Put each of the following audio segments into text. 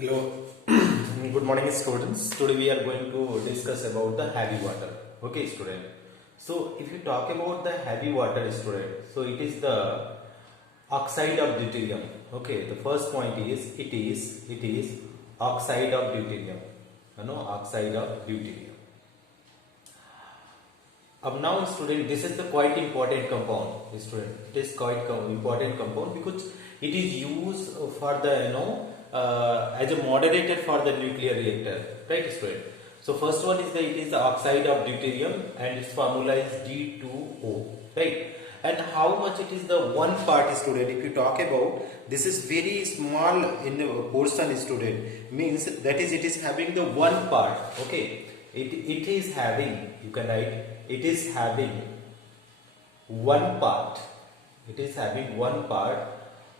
Hello, good morning students. Today we are going to discuss about the heavy water. Okay student. So if you talk about the heavy water student, so it is the oxide of deuterium. Okay, the first point is it is oxide of deuterium. Oxide of deuterium. Now student, this is the quite important compound student. It is quite important compound because it is used for the as a moderator for the nuclear reactor, right student. So first one is it is the oxide of deuterium and its formula is D2O, right. And how much it is the one part student, if you talk about, this is very small in the portion student, means that is it is having the one part. Okay, it is having, you can write, it is having one part, it is having one part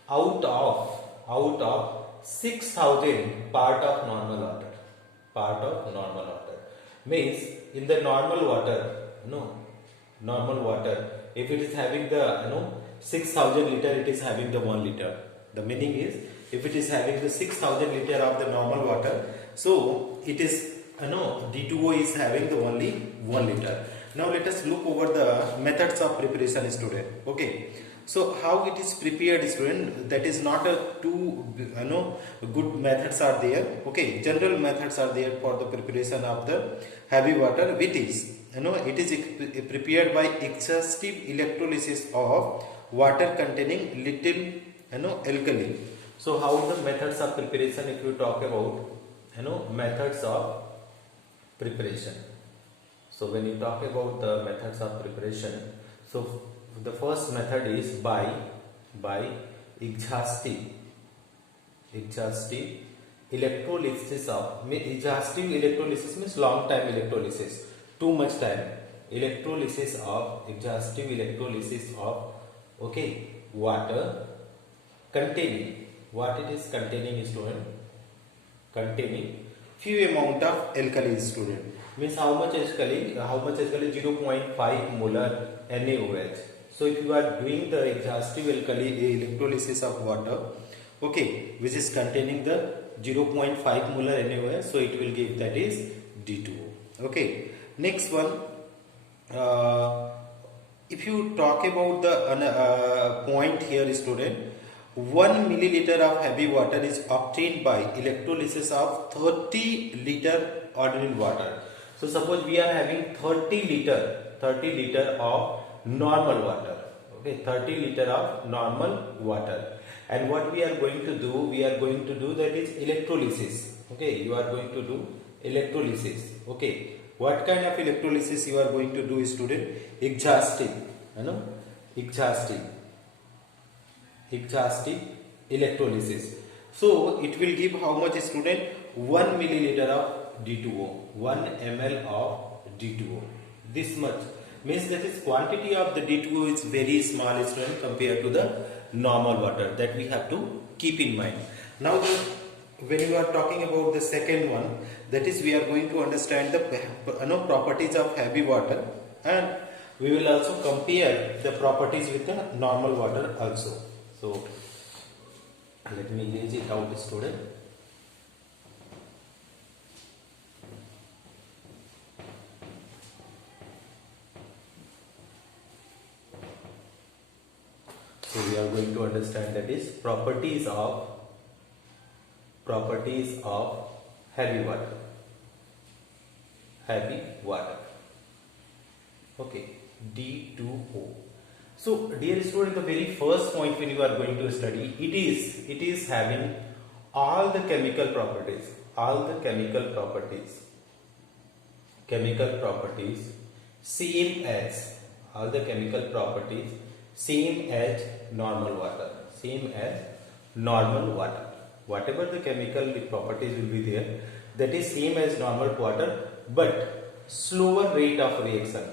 out of 6,000 part of normal water. Means in the normal water, if it is having the 6,000 liter, it is having the 1 liter. The meaning is, if it is having the 6,000 liter of the normal water, so it is D2O is having the only 1 liter. Now let us look over the methods of preparation student. Okay, so how it is prepared student, that is not a two good methods are there. Okay, general methods are there for the preparation of the heavy water, which is it is prepared by exhaustive electrolysis of water containing little alkali. So how the methods of preparation, if you talk about methods of preparation. So when you talk about the methods of preparation, so the first method is by exhaustive electrolysis of, exhaustive electrolysis means long time electrolysis, too much time, exhaustive electrolysis of water containing, what it is containing student, containing few amount of alkali student, means how much alkali 0.5 molar NaOH. So if you are doing the exhaustive alkali electrolysis of water, okay, which is containing the 0.5 molar NaOH, so it will give, that is D2O. Okay, next one, if you talk about the point here student, 1 milliliter of heavy water is obtained by electrolysis of 30 liter ordinary water. So suppose we are having 30 liter of normal water. Okay, 30 liter of normal water. And what we are going to do, that is electrolysis. Okay, you are going to do electrolysis. Okay, what kind of electrolysis you are going to do student? Exhaustive electrolysis. So it will give how much student? 1 milliliter of D2O, 1 ml of D2O. This much means that is quantity of the D2O is very small student compared to the normal water, that we have to keep in mind. Now when you are talking about the second one, that is we are going to understand the properties of heavy water, and we will also compare the properties with the normal water also. So let me erase it out student. So we are going to understand, that is properties of heavy water. Okay, D2O. So dear student, the very first point when you are going to study, it is having all the chemical properties same as normal water. Whatever the chemical properties will be there, that is same as normal water, but slower rate of reaction.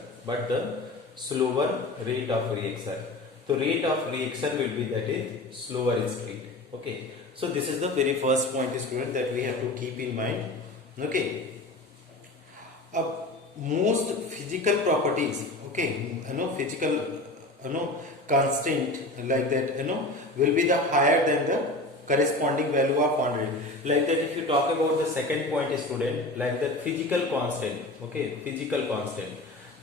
The rate of reaction will be, that is slower speed. Okay, so this is the very first point student that we have to keep in mind. Okay, most physical properties, okay, physical constant like that will be the higher than the corresponding value of 100. Like that, if you talk about the second point, student, like that physical constant. Okay, physical constant.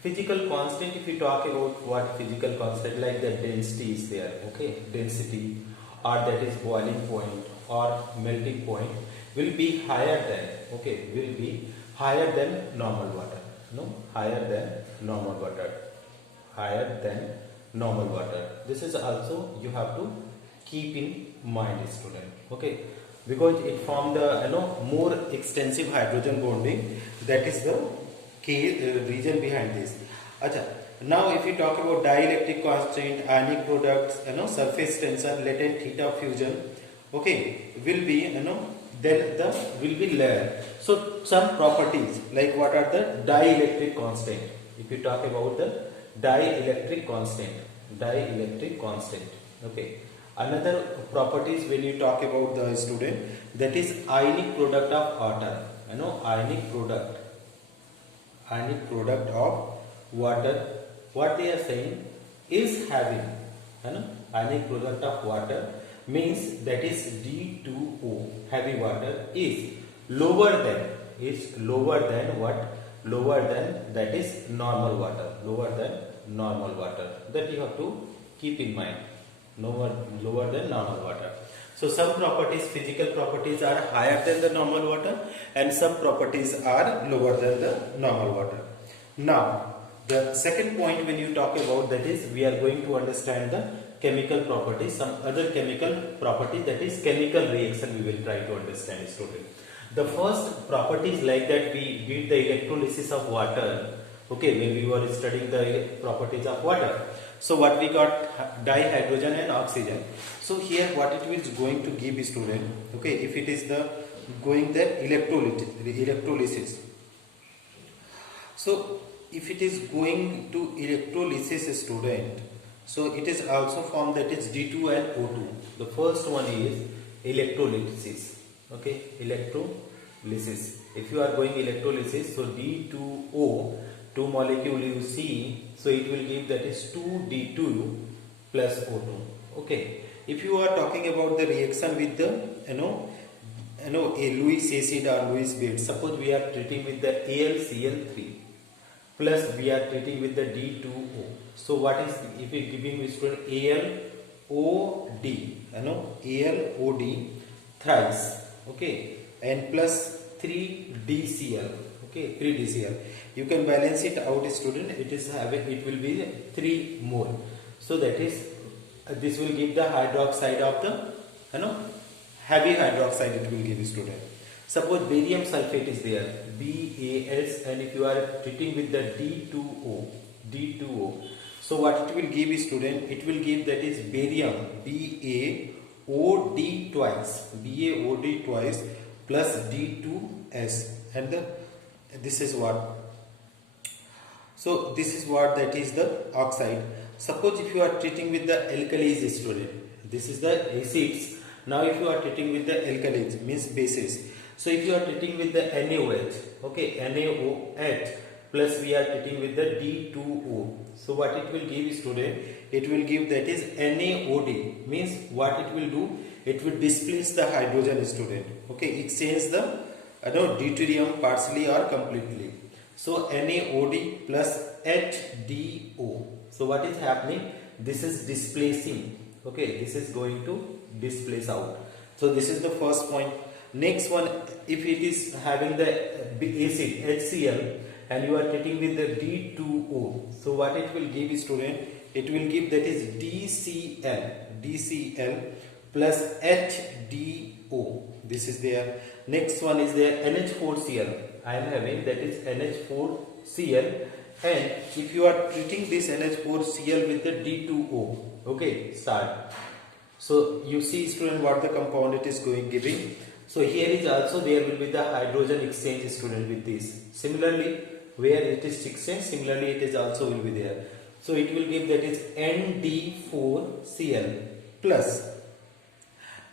Physical constant, if you talk about what physical constant, like the density is there. Okay, density, or that is boiling point or melting point, will be higher than, okay, will be higher than normal water. No, higher than normal water. Higher than normal water. This is also you have to keep in mind, student. Okay, because it form the more extensive hydrogen bonding. That is the reason behind this. Acha. Now, if you talk about dielectric constant, ionic products, surface tension, latent heat of fusion, okay, will be then the will be layer. So some properties, like what are the dielectric constant? If you talk about the dielectric constant, okay. Another properties when you talk about the student, that is ionic product of water. Ionic product of water. What they are saying is having, ionic product of water means that is D2O, heavy water, is lower than what? Lower than, that is normal water. Lower than normal water. That you have to keep in mind. Lower than normal water. So some properties, physical properties, are higher than the normal water, and some properties are lower than the normal water. Now, the second point when you talk about, that is we are going to understand the chemical properties, some other chemical properties, that is chemical reaction we will try to understand, student. The first properties, like that we did the electrolysis of water, okay, when we were studying the properties of water. So what we got, dihydrogen and oxygen. So here what it is going to give, student, okay, if it is the going the electrolysis. So if it is going to electrolysis, student, so it is also formed, that is D2 and O2. The first one is electrolysis. Okay, electrolysis. If you are going electrolysis, so D2O, 2 molecule you see, so it will give, that is 2D2 plus O2. Okay. If you are talking about the reaction with the a Lewis acid or Lewis base, suppose we are treating with the AlCl3 plus we are treating with the D2O. So what is, if we giving with student AlOD, AlOD thrice, okay, and plus 3DCl, okay, 3DCl. You can balance it out, student. It is having, it will be 3 more. So that is, this will give the hydroxide of the, heavy hydroxide it will give, student. Suppose barium sulfate is there, BAS, and if you are treating with the D2O. So what it will give, student? It will give, that is barium, BaOD twice, plus D2S, and this is what. So this is what, that is the oxide. Suppose if you are treating with the alkalis, student, this is the acids. Now if you are treating with the alkalis, means bases. So if you are treating with the NaOH, okay, NaOH plus we are treating with the D2O. So what it will give, student? It will give, that is NaOD, means what it will do? It will displace the hydrogen, student. Okay, exchange the deuterium partially or completely. So NaOD plus HDO. So what is happening? This is displacing. Okay, this is going to displace out. So this is the first point. Next one, if it is having the acid HCl and you are treating with the D2O. So what it will give, student? It will give, that is DCl plus HDO. This is there. Next one is there NH4Cl. I am having, that is NH4Cl, and if you are treating this NH4Cl with the D2O, okay, start. So you see, student, what the compound it is giving. So here is also there will be the hydrogen exchange, student, with this. Similarly, where it is exchange, similarly it is also will be there. So it will give, that is ND4Cl plus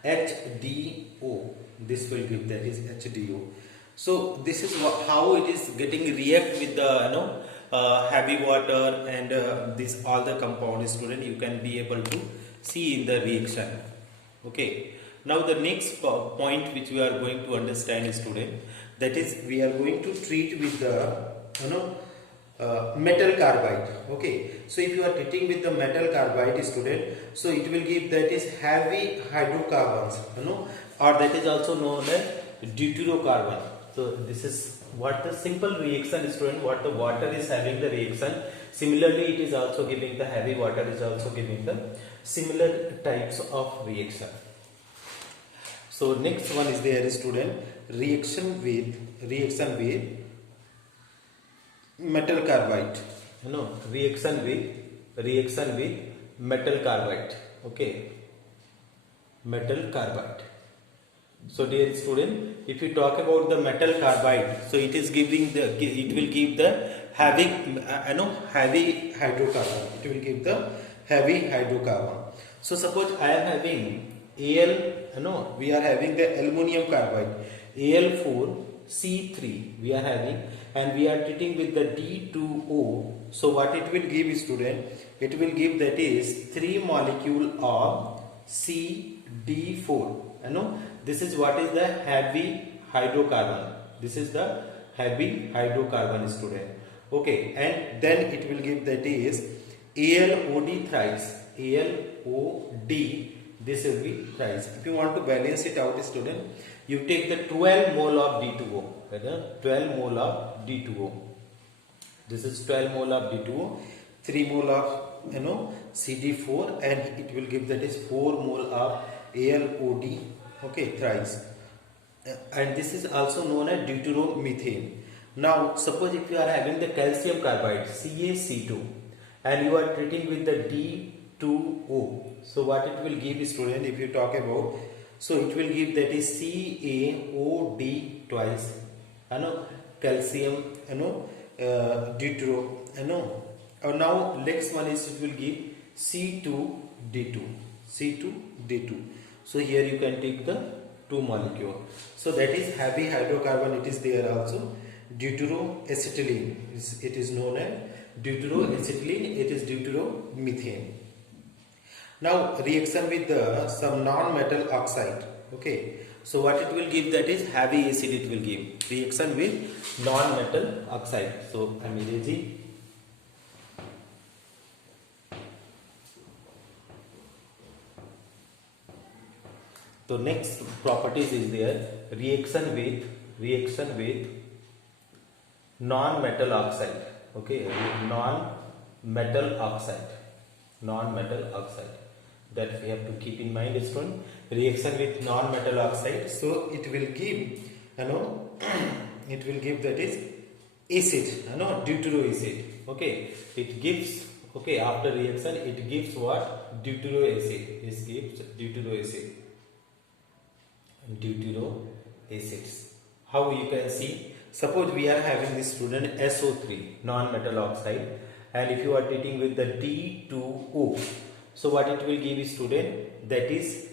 HDO. This will give, that is HDO. So this is how it is getting react with the heavy water and this all the compound, student. You can be able to see in the reaction. Okay. Now the next point which we are going to understand, student, that is we are going to treat with the metal carbide. Okay, so if you are treating with the metal carbide, student, so it will give that is heavy hydrocarbons, or that is also known as deuterocarbon. So this is what the simple reaction, student, what the water is having the reaction. Similarly, it is also giving the heavy water is also giving the similar types of reaction. So next one is there, student, reaction with metal carbide. Reaction with metal carbide. Okay, metal carbide. So dear student, if you talk about the metal carbide, so it is giving the, it will give the heavy heavy hydrocarbon. It will give the heavy hydrocarbon. So suppose I am having Al, we are having the aluminum carbide, Al4C3 we are having, and we are treating with the D2O. So what it will give, student, it will give that is 3 molecule of CD4. This is what is the heavy hydrocarbon. This is the heavy hydrocarbon, student. Okay, and then it will give that is ALOD thrice. ALOD, this will be thrice. If you want to balance it out, student, you take the 12 mole of D2O. 12 mole of D2O. This is 12 mole of D2O, 3 mole of CD4, and it will give that is 4 mole of ALOD. Okay, thrice. And this is also known as deuteromethane. Now suppose if you are having the calcium carbide, CaC2, and you are treating with the D2O, so what it will give, student, if you talk about, so it will give that is CaOD twice, calcium, deutero, now next one is it will give C2D2. So here you can take the 2 molecule. So that is heavy hydrocarbon. It is there also. Deuteroacetylene. It is known as deuteroacetylene. It is deuteromethane. Now reaction with some non-metal oxide. Okay. So what it will give, that is heavy acid it will give. Reaction with non-metal oxide. So I am erasing. So next properties is there, reaction with non-metal oxide. Okay, non-metal oxide, that we have to keep in mind, student. Reaction with non-metal oxide, so it will give, it will give that is acid, deuteroacid. Okay, it gives, okay, after reaction it gives what? Deuteroacid. This gives deuteroacid. Deuteroacids. How you can see? Suppose we are having this, student, SO3, non-metal oxide, and if you are treating with the D2O, so what it will give, student, that is